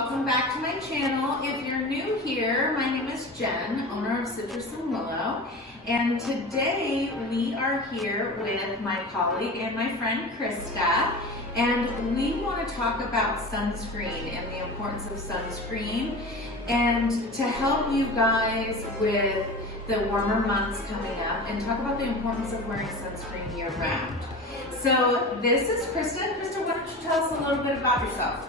welcome back to my channel. If you're new here, my name is Jen, owner of Citrusandwillow, and today we are here with my colleague and my friend Krista, and we want to talk about sunscreen and the importance of sunscreen, and to help you guys with the warmer months coming up and talk about the importance of wearing sunscreen year round. So this is Krista. Krista, why don't you tell us a little bit about yourself?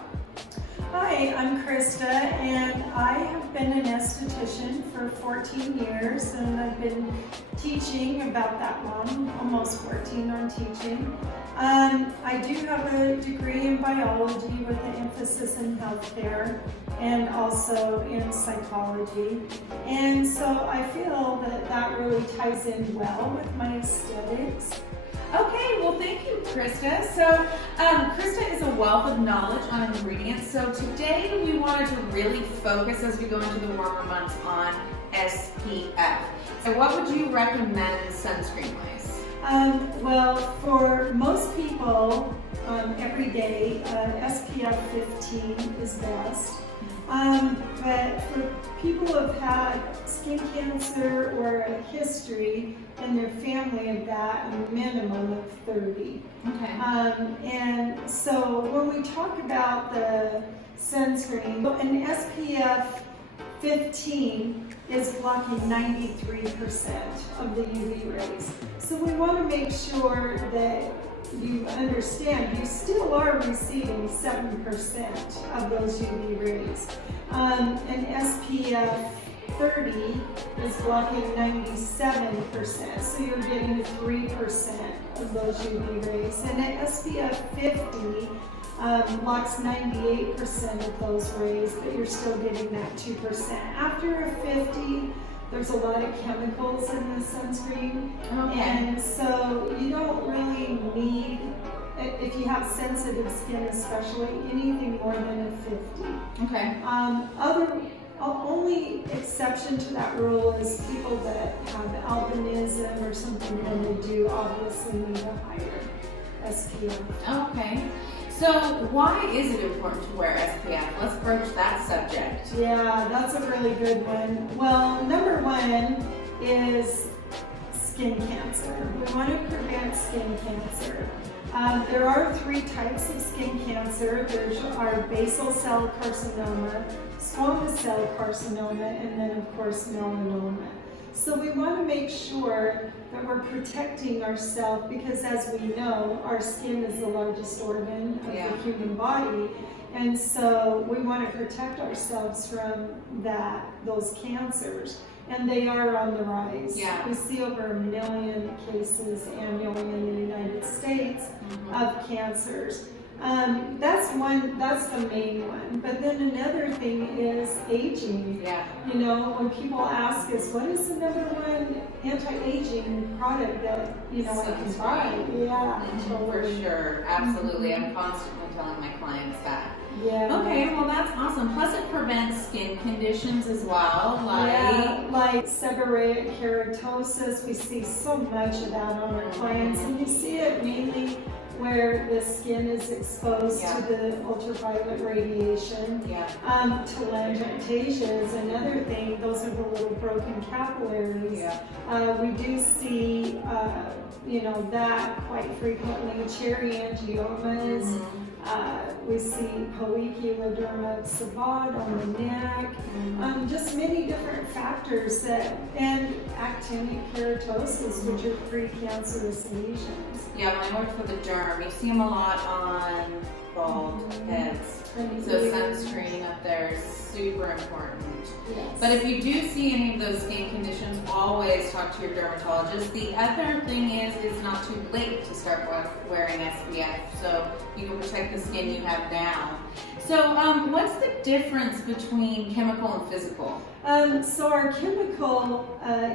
Hi, I'm Krista, and I have been an esthetician for 14 years, and I've been teaching about that long, almost 14 on teaching. I do have a degree in biology with an emphasis in healthcare and also in psychology. And so I feel that that really ties in well with my aesthetics. Okay, well thank you, Krista. So Krista is a wealth of knowledge on ingredients. So today we wanted to really focus as we go into the warmer months on SPF. So what would you recommend sunscreen-wise? Well, for most people, every day, SPF 15 is best. But for people who have had skin cancer or a history in their family of that, a minimum of 30. Okay. And so when we talk about the sunscreen, an SPF 15 is blocking 93% of the UV rays. So we want to make sure that you understand you still are receiving 7% of those UV rays. An SPF 30 is blocking 97%, so you're getting 3% of those UV rays. And an SPF 50 blocks 98% of those rays, but you're still getting that 2%. After a 50, there's a lot of chemicals in the sunscreen, and so you don't really need, if you have sensitive skin especially, anything more than a 50. Okay. Only exception to that rule is people that have albinism or something, then they do obviously need a higher SPF. Okay. So why is it important to wear SPF? Let's broach that subject. Yeah, that's a really good one. Well, number one is skin cancer. We want to prevent skin cancer. There are 3 types of skin cancer. There's our basal cell carcinoma, squamous cell carcinoma, and then of course melanoma. So we want to make sure that we're protecting ourselves, because as we know, our skin is the largest organ of the human body, and so we want to protect ourselves from those cancers, and they are on the rise. Yeah. We see over 1 million cases annually in the United States of cancers. That's the main one. But then another thing is aging. Yeah. You know, when people ask us, what is the number one anti-aging product that, you know, I can buy? Yeah. For sure. Absolutely. I'm constantly telling my clients that. Yeah. Okay, well that's awesome. Plus it prevents skin conditions as well, like seborrheic keratosis. We see so much of that on our clients, and we see it mainly where the skin is exposed to the ultraviolet radiation. Telangiectasia is another thing. Those are the little broken capillaries. We do see, that quite frequently. Cherry angiomas. We see poikiloderma savant on the neck. Just many different factors and actinic keratosis, which are pre-cancerous lesions. Yeah, when I work for the derm, you see them a lot on bald heads. So sunscreen up there is super important. Yes. But if you do see any of those skin conditions, always talk to your dermatologist. The other thing is it's not too late to start wearing SPF, so you can protect the skin you have now. So what's the difference between chemical and physical? So our chemical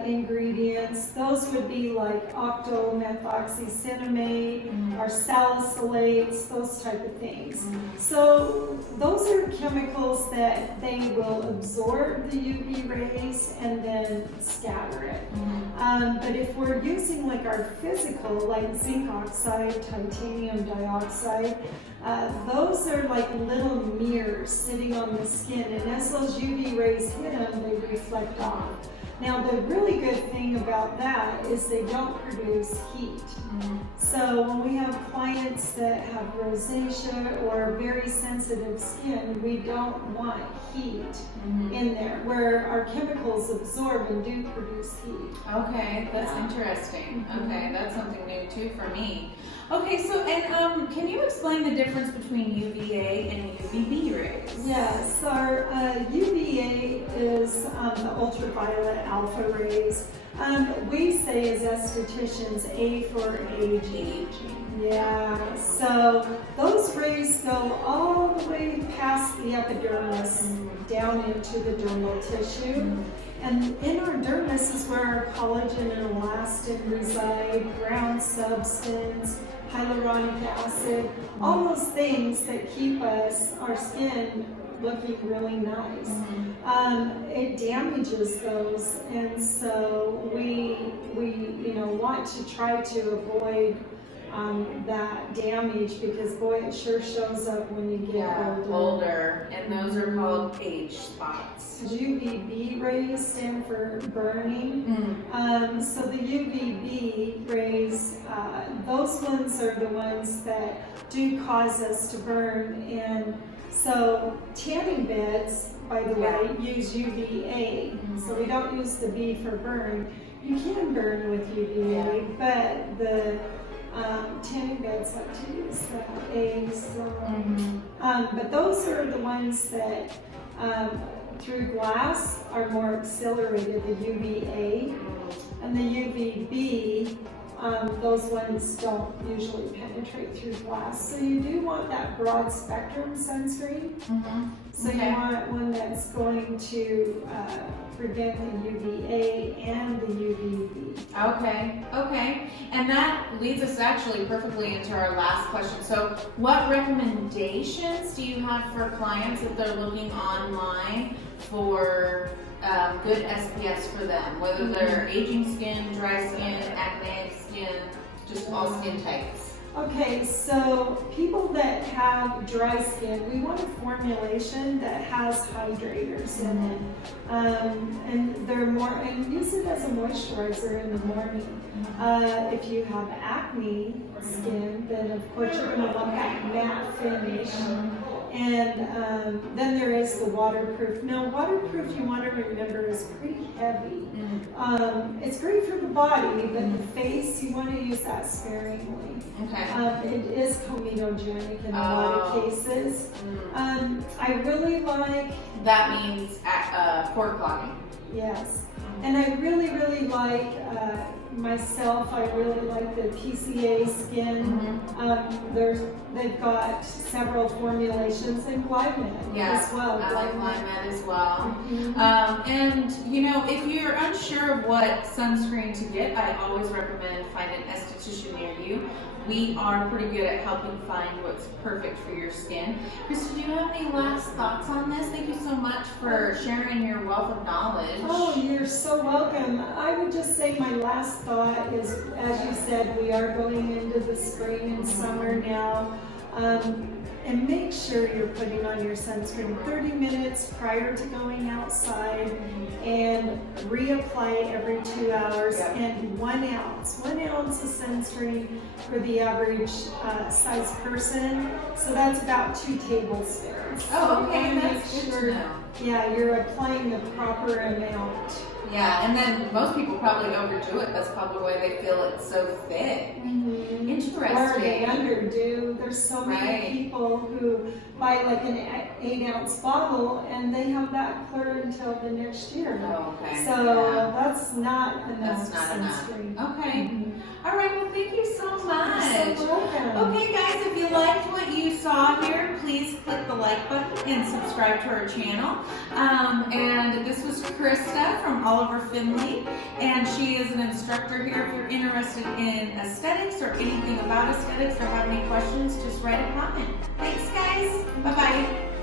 ingredients, those would be like octomethoxycinnamate, our salicylates, those type of things. So those are chemicals that they will absorb the UV rays and then scatter it. But if we're using like our physical, like zinc oxide, titanium dioxide, those are like little mirrors sitting on the skin, and as those UV rays hit them, they reflect off. Now the really good thing about that is they don't produce heat. So when we have clients that have rosacea or very sensitive skin, we don't want heat in there, where our chemicals absorb and do produce heat. Okay, that's interesting. Okay, that's something new too for me. Okay, so and can you explain the difference between UVA and UVB rays? Yes, our UVA is the ultraviolet alpha rays. We say as estheticians, A for aging. Yeah, so those rays go all the way past the epidermis down into the dermal tissue. And in our dermis is where our collagen and elastin reside, ground substance, hyaluronic acid, all those things that keep our skin looking really nice. It damages those, and so we want to try to avoid that damage, because boy, it sure shows up when you get older. And those are called age spots. UVB rays stand for burning. So the UVB rays, those ones are the ones that do cause us to burn. And so tanning beds, by the way, use UVA. So we don't use the B for burn. You can burn with UVA, but the tanning beds like to use the A. But those are the ones that through glass are more accelerated, the UVA, and the UVB, those ones don't usually penetrate through glass. So you do want that broad spectrum sunscreen. So you want one that's going to prevent the UVA and the UVB. Okay. And that leads us actually perfectly into our last question. So what recommendations do you have for clients if they're looking online for good SPFs for them, whether they're aging skin, dry skin, acne skin, just all skin types? Okay, so people that have dry skin, we want a formulation that has hydrators in it. And they're more, and use it as a moisturizer in the morning. If you have acne skin, then of course you're going to want that matte finish. And then there is the waterproof. Now, waterproof, you want to remember, is pretty heavy. It's great for the body, but the face, you want to use that sparingly. It is comedogenic in a lot of cases. I really like... That means pore clogging. Yes. And I really, really like, myself, I really like the PCA skin. They've got several formulations, and Glymed as well. I like Glymed as well. And you know, if you're unsure of what sunscreen to get, I always recommend find an esthetician near you. We are pretty good at helping find what's perfect for your skin. Krista, do you have any last thoughts on this? Thank you so much for sharing your wealth of knowledge. Oh, you're so welcome. I would just say my last thought is, as you said, we are going into the spring and summer now. And make sure you're putting on your sunscreen 30 minutes prior to going outside, and reapply every 2 hours, and 1 ounce of sunscreen for the average size person. So that's about 2 tablespoons. Oh, okay, So that's good to know. Yeah, you're applying the proper amount. Yeah, and then most people probably overdo it. That's probably why they feel it's so thick. Interesting. Or they underdo. There's so many people who buy like an 8-ounce bottle, and they have that clear until the next year. So that's not enough sunscreen. Okay. All right, well, thank you so much. You're so welcome. Okay, guys, if you liked what you you saw here, please click the like button and subscribe to our channel. And this was Krista from Oliver Finley, and she is an instructor here. If you're interested in aesthetics or anything about aesthetics or have any questions, just write a comment. Thanks, guys. Bye-bye.